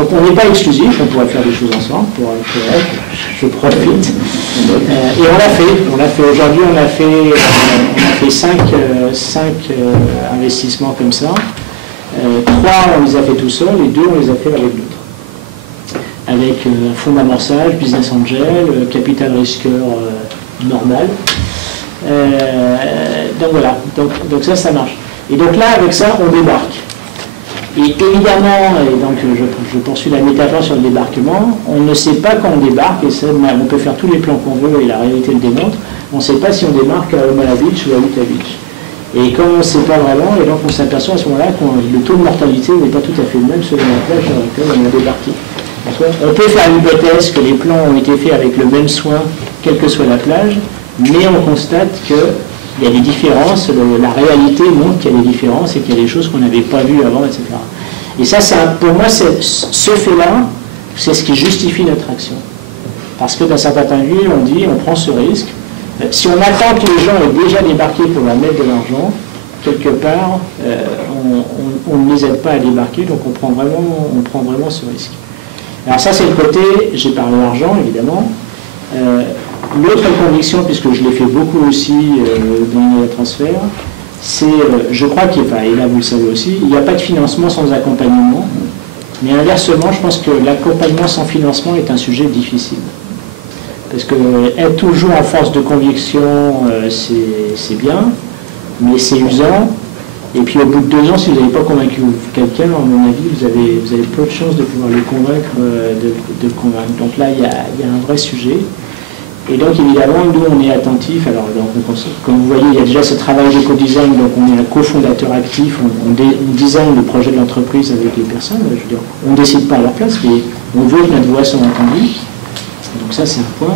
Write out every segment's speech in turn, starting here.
Donc on n'est pas exclusif, on pourrait faire des choses ensemble, pour être correct, je profite. Et on l'a fait. Aujourd'hui, on a fait 5 investissements comme ça. 3, on les a fait tout seul, et 2, on les a fait avec d'autres. Avec fonds d'amorçage, business angel, capital risqueur normal. Donc voilà, donc ça marche. Et donc là, avec ça, on débarque. Et évidemment, et donc je poursuis la métaphore sur le débarquement, on ne sait pas quand on débarque, et ça, on peut faire tous les plans qu'on veut, et la réalité le démontre, on ne sait pas si on débarque à Omaha Beach ou à Utah Beach. Et comme on ne sait pas vraiment, et donc on s'aperçoit à ce moment-là que le taux de mortalité n'est pas tout à fait le même selon la plage dans laquelle on a débarqué. On peut faire l'hypothèse que les plans ont été faits avec le même soin, quelle que soit la plage, mais on constate qu'il y a des différences, la réalité montre qu'il y a des différences et qu'il y a des choses qu'on n'avait pas vues avant, etc. Et ça, pour moi, ce fait-là, c'est ce qui justifie notre action. Parce que dans certains point de vue, on dit, on prend ce risque. Si on attend que les gens aient déjà débarqué pour leur mettre de l'argent, quelque part, on ne les aide pas à débarquer, donc on prend vraiment ce risque. Alors ça, c'est le côté, j'ai parlé d'argent, évidemment. L'autre conviction, puisque je l'ai fait beaucoup aussi dans les transferts, c'est, je crois qu'il y a, et là vous le savez aussi, il n'y a pas de financement sans accompagnement, mais inversement, je pense que l'accompagnement sans financement est un sujet difficile. Parce que être toujours en force de conviction, c'est bien, mais c'est usant. Et puis au bout de 2 ans, si vous n'avez pas convaincu quelqu'un, à mon avis, vous avez peu de chances de pouvoir le convaincre, de le convaincre. Donc là, il y a un vrai sujet. Et donc évidemment, nous, on est attentifs. Alors, comme vous voyez, il y a déjà ce travail d'éco-design, donc on est un cofondateur actif, on design le projet de l'entreprise avec les personnes. Je veux dire, on ne décide pas à leur place, mais on veut que notre voix soit entendue. Donc ça, c'est un point.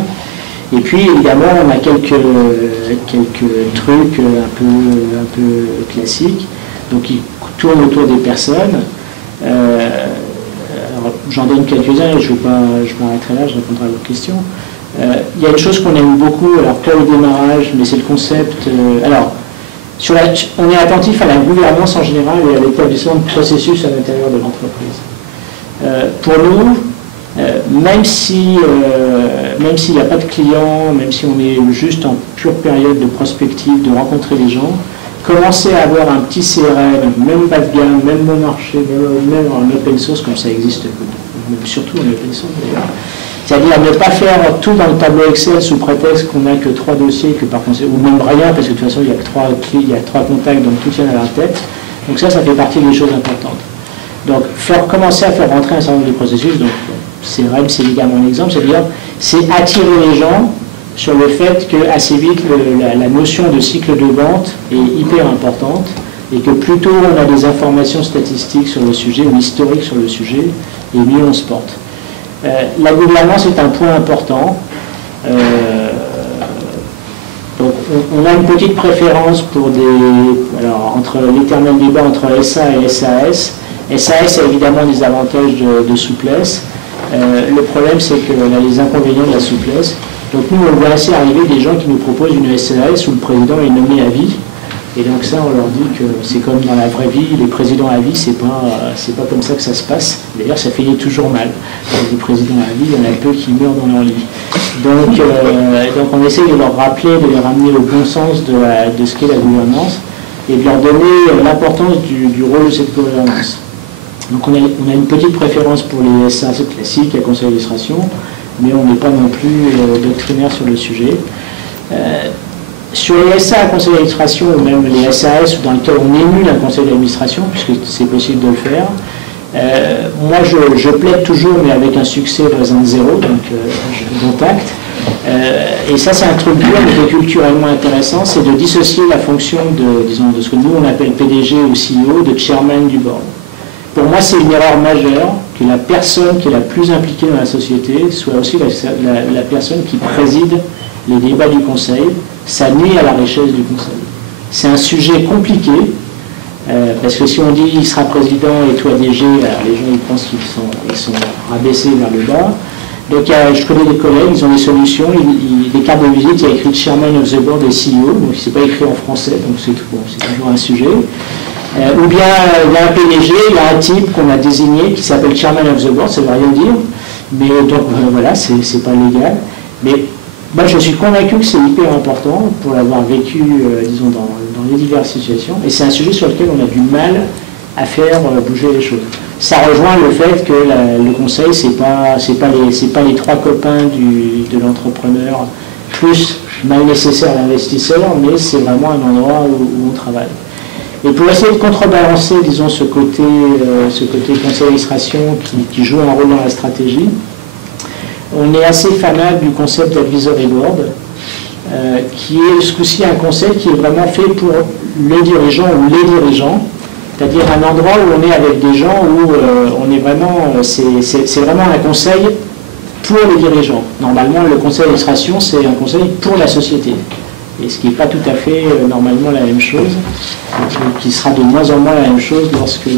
Et puis, évidemment, on a quelques trucs un peu classiques, donc qui tournent autour des personnes. J'en donne quelques-uns et je m'arrêterai là, je répondrai à vos questions. Il y a une chose qu'on aime beaucoup, alors pas au démarrage, mais c'est le concept. On est attentif à la gouvernance en général et à l'établissement de processus à l'intérieur de l'entreprise. Pour nous, même s'il n'y a pas de clients, même si on est juste en pure période de prospective, de rencontrer les gens, commencer à avoir un petit CRM, même bas de gamme, même bon marché, même en open source, comme ça existe, surtout en open source d'ailleurs. C'est-à-dire ne pas faire tout dans le tableau Excel sous prétexte qu'on n'a que 3 dossiers, que par conséquent, ou même rien, parce que de toute façon il y a que 3 clés, il y a 3 contacts, donc tout tient à la tête. Donc ça fait partie des choses importantes. Donc commencer à faire rentrer un certain nombre de processus, donc CRM c'est également un exemple, c'est-à-dire c'est attirer les gens sur le fait que assez vite la notion de cycle de vente est hyper importante et que plus tôt on a des informations statistiques sur le sujet ou historiques sur le sujet, et mieux on se porte. La gouvernance est un point important. Donc on a une petite préférence pour entre l'éternel débat entre SA et SAS. SAS a évidemment des avantages de souplesse. Le problème, c'est qu'on a les inconvénients de la souplesse. Donc nous, on voit assez arriver des gens qui nous proposent une SAS où le président est nommé à vie. Et donc ça, on leur dit que c'est comme dans la vraie vie, les présidents à vie, c'est pas comme ça que ça se passe. D'ailleurs, ça finit toujours mal. Les présidents à vie, il y en a peu qui meurent dans leur lit. Donc on essaie de leur rappeler, de les ramener au bon sens de ce qu'est la gouvernance et de leur donner l'importance du rôle de cette gouvernance. Donc on a une petite préférence pour les SA classiques à conseil d'administration, mais on n'est pas non plus doctrinaire sur le sujet. Sur les SA à conseil d'administration, ou même les SAS dans lesquels on émule un conseil d'administration, puisque c'est possible de le faire, moi je plaide toujours, mais avec un succès présent de 0, donc je contacte. Et ça, c'est un truc dur, mais qui est culturellement intéressant, c'est de dissocier la fonction de ce que nous on appelle PDG ou CEO, de chairman du board. Pour moi, c'est une erreur majeure que la personne qui est la plus impliquée dans la société soit aussi la personne qui préside les débats du conseil. Ça nuit à la richesse du conseil. C'est un sujet compliqué, parce que si on dit il sera président et toi DG, alors les gens ils pensent qu'ils sont rabaissés vers le bas. Donc je connais des collègues, ils ont des solutions, des cartes de visite, il y a écrit Chairman of the Board et CEO, donc c'est pas écrit en français, donc c'est toujours un sujet. Ou bien il y a un PDG, il y a un type qu'on a désigné qui s'appelle Chairman of the Board, ça ne veut rien dire, mais donc voilà, c'est pas légal. Mais moi je suis convaincu que c'est hyper important pour l'avoir vécu, disons, dans les diverses situations, et c'est un sujet sur lequel on a du mal à faire bouger les choses. Ça rejoint le fait que le conseil, c'est pas les trois copains de l'entrepreneur plus mal nécessaire l'investisseur, mais c'est vraiment un endroit où on travaille. Et pour essayer de contrebalancer, disons, ce côté conseil d'administration qui joue un rôle dans la stratégie, on est assez fanat du concept d'advisory board, qui est ce coup-ci un conseil qui est vraiment fait pour le dirigeant ou les dirigeants, c'est-à-dire un endroit où on est avec des gens où on est vraiment, c'est vraiment un conseil pour les dirigeants. Normalement, le conseil d'administration, c'est un conseil pour la société. Et ce qui n'est pas tout à fait normalement la même chose, qui sera de moins en moins la même chose lorsque